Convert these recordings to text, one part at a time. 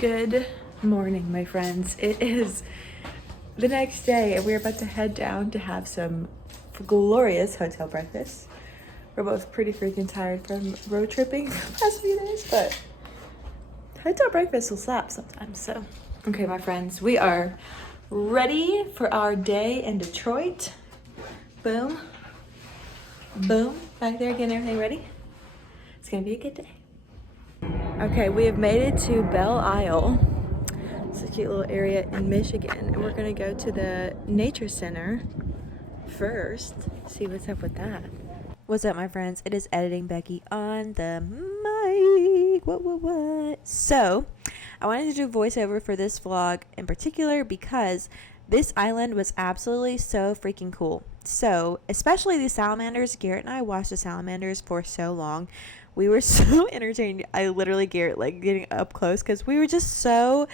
Good morning, my friends. It is the next day and we're about to head down to have some glorious hotel breakfast. We're both pretty freaking tired from road tripping the past few days, but hotel breakfast will slap sometimes. So, okay, my friends, we are ready for our day in Detroit. Boom. Boom. Back there, getting everything ready. It's gonna be a good day. Okay, we have made it to Belle Isle. It's a cute little area in Michigan, and we're gonna go to the nature center first, see what's up with that. What's up, my friends? It is Editing Becky on the mic. What? So, I wanted to do voiceover for this vlog in particular because this island was absolutely so freaking cool. So, especially the salamanders. Garrett and I watched the salamanders for so long. We were so entertained. I literally, Garrett, like, getting up close because we were just so,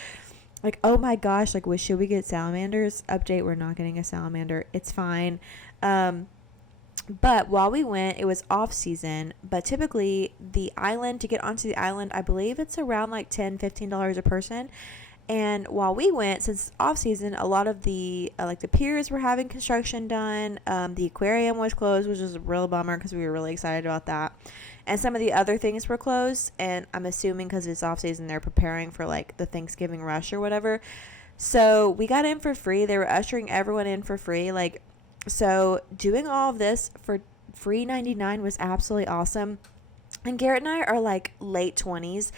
like, oh my gosh, like, should we get salamanders? Update, we're not getting a salamander. It's fine. But while we went, it was off season. But typically, the island, to get onto the island, I believe it's around like $10-15 a person. And while we went, since it's off season, a lot of the like the piers were having construction done. The aquarium was closed, which was a real bummer because we were really excited about that. And some of the other things were closed. And I'm assuming because it's off season, they're preparing for like the Thanksgiving rush or whatever. So we got in for free. They were ushering everyone in for free. Like, so doing all of this for free $99 was absolutely awesome. And Garrett and I are like late 20s.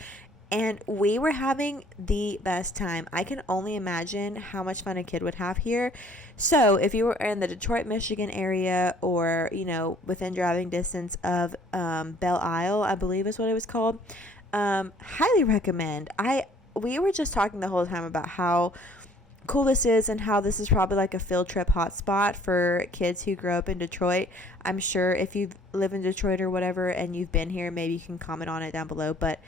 And we were having the best time. I can only imagine how much fun a kid would have here. So if you were in the Detroit, Michigan area, or, you know, within driving distance of Belle Isle, I believe is what it was called, highly recommend. We were just talking the whole time about how cool this is and how this is probably like a field trip hotspot for kids who grow up in Detroit. I'm sure if you live in Detroit or whatever and you've been here, maybe you can comment on it down below. But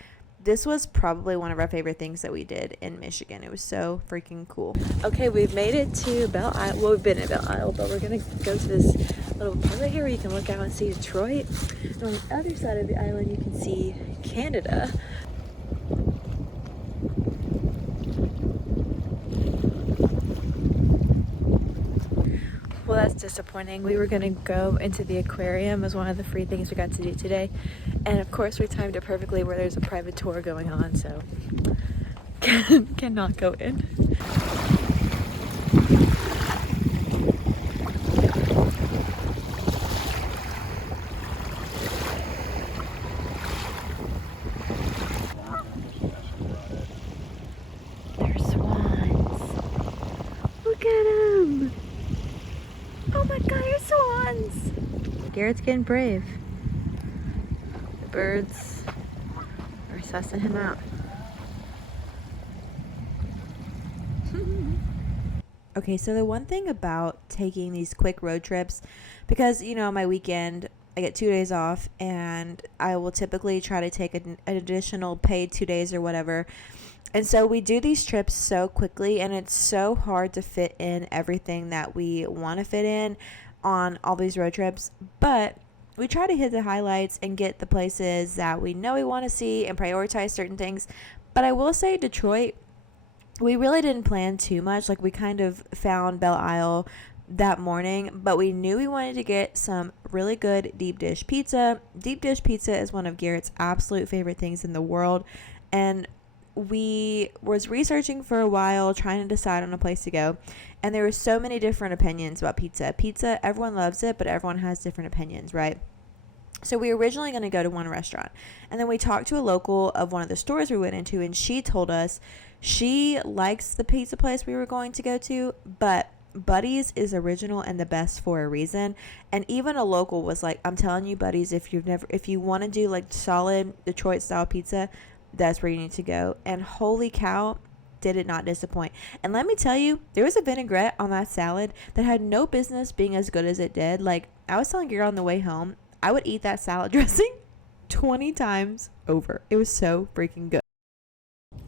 this was probably one of our favorite things that we did in Michigan. It was so freaking cool. Okay, we've made it to Belle Isle. Well, we've been in Belle Isle, but we're going to go to this little part right here where you can look out and see Detroit. And on the other side of the island, you can see Canada. Well, that's disappointing. We were going to go into the aquarium as one of the free things we got to do today. And of course, we timed it perfectly where there's a private tour going on, so cannot go in. There's swans. Look at them. Oh my god, you're swans! Garrett's getting brave. The birds are sussing him out. Okay, so the one thing about taking these quick road trips, because, you know, on my weekend, I get 2 days off, and I will typically try to take an additional paid 2 days or whatever. And so we do these trips so quickly, and it's so hard to fit in everything that we want to fit in on all these road trips. But we try to hit the highlights and get the places that we know we want to see and prioritize certain things. But I will say Detroit, we really didn't plan too much. Like, we kind of found Belle Isle that morning, but we knew we wanted to get some really good deep dish pizza. Deep dish pizza is one of Garrett's absolute favorite things in the world. And we was researching for a while, trying to decide on a place to go, and there were so many different opinions about pizza. Everyone loves it, but everyone has different opinions, right? So we were originally going to go to one restaurant, and then we talked to a local of one of the stores we went into, and she told us she likes the pizza place we were going to go to, but Buddy's is original and the best for a reason. And even a local was like, I'm telling you, Buddy's, if you want to do like solid Detroit style pizza, that's where you need to go. And holy cow, did it not disappoint. And let me tell you, there was a vinaigrette on that salad that had no business being as good as it did. Like, I was telling Garrett on the way home, I would eat that salad dressing 20 times over. It was so freaking good.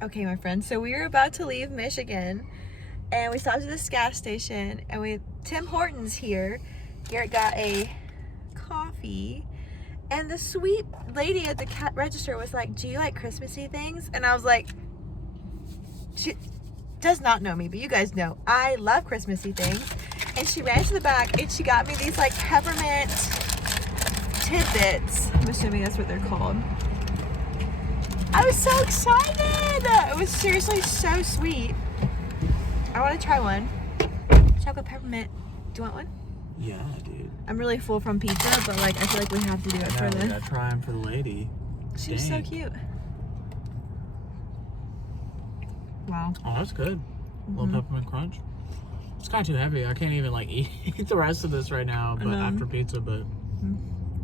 Okay, my friends, so we were about to leave Michigan, and we stopped at this gas station, and Tim Hortons here. Garrett got a coffee. And the sweet lady at the register was like, do you like Christmassy things? And I was like, She does not know me, but you guys know I love Christmassy things. And she ran to the back and she got me these like peppermint tidbits. I'm assuming that's what they're called. I was so excited. It was seriously so sweet. I want to try one. Chocolate peppermint. Do you want one? Yeah, dude. I'm really full from pizza, but like I feel like we have to do it for We the. gotta try them for the lady. She's so cute. Wow. Oh, that's good. Little peppermint crunch. It's kind of too heavy. I can't even like eat the rest of this right now, but after pizza. But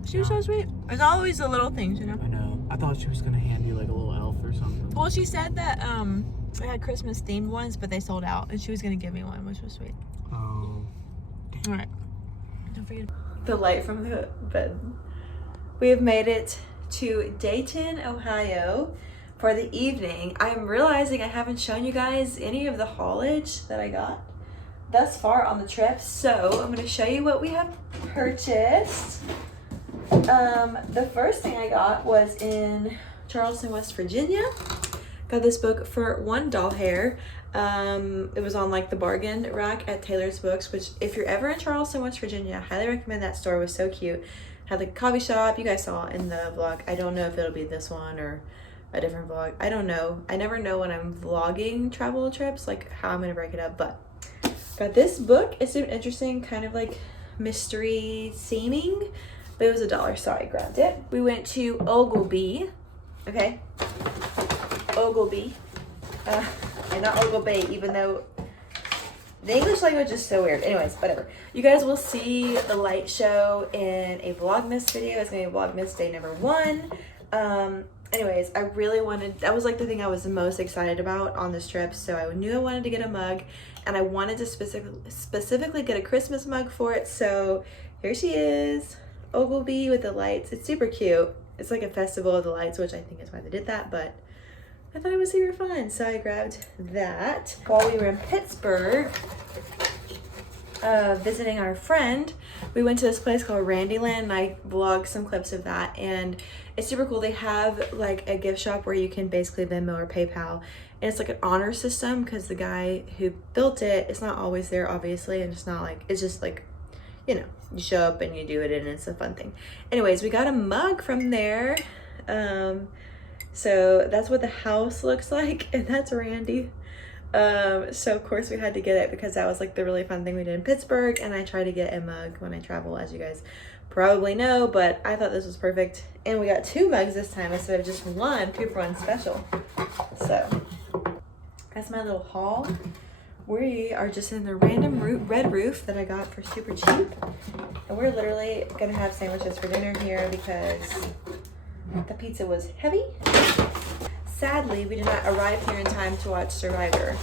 she was so sweet. There's always the little things, you know. I know. I thought she was gonna hand you like a little elf or something. Well, she said that I had Christmas themed ones, but they sold out, and she was gonna give me one, which was sweet. Oh. All right. Don't forget the light from the bed. We have made it to Dayton, Ohio for the evening. I'm realizing I haven't shown you guys any of the haulage that I got thus far on the trip, so I'm going to show you what we have purchased. The first thing I got was in Charleston, West Virginia. Got this book for $1. It was on like the bargain rack at Taylor's Books, which if you're ever in Charleston, West Virginia, I highly recommend that store. It was so cute. Had like a coffee shop. You guys saw in the vlog. I don't know if it'll be this one or a different vlog. I don't know. I never know when I'm vlogging travel trips, like how I'm gonna break it up. But got this book. It's super interesting, kind of like mystery seeming, but it was $1, so I grabbed it. We went to Oglebay. Okay, Oglebay. And not Oglebay, even though the English language is so weird. Anyways, whatever. You guys will see the light show in a Vlogmas video. It's gonna be Vlogmas day number 1. Anyways, I really wanted, that was like the thing I was the most excited about on this trip. So I knew I wanted to get a mug, and I wanted to specifically get a Christmas mug for it. So here she is, Oglebay with the lights. It's super cute. It's like a festival of the lights, which I think is why they did that, but I thought it was super fun, so I grabbed that. While we were in Pittsburgh, visiting our friend, we went to this place called Randyland, and I vlogged some clips of that, and it's super cool. They have like a gift shop where you can basically Venmo or PayPal, and it's like an honor system because the guy who built it, it's not always there, obviously, and it's not like, it's just like, you know, you show up and you do it, and it's a fun thing. Anyways, we got a mug from there. So that's what the house looks like, and that's Randy. So of course we had to get it because that was like the really fun thing we did in Pittsburgh, and I try to get a mug when I travel, as you guys probably know, but I thought this was perfect. And we got 2 mugs this time instead of just 1, 2 for 1 special. So that's my little haul. We are just in the random red roof that I got for super cheap, and we're literally gonna have sandwiches for dinner here because the pizza was heavy. Sadly, we did not arrive here in time to watch Survivor,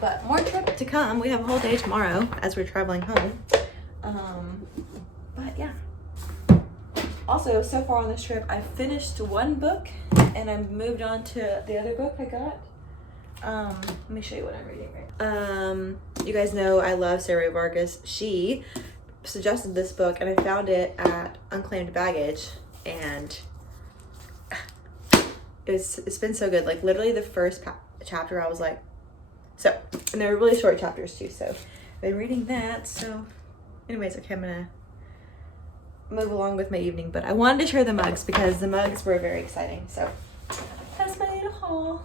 but more trip to come. We have a whole day tomorrow as we're traveling home. But yeah. Also, so far on this trip, I finished 1 book and I moved on to the other book I got. Let me show you what I'm reading right. You guys know I love Sarah Vargas. She suggested this book, and I found it at Unclaimed Baggage, and it's been so good. Like literally the first chapter I was like, so, and they were really short chapters too, so I've been reading that. So anyways, okay, I'm gonna move along with my evening, but I wanted to share the mugs because the mugs were very exciting. So that's my little haul.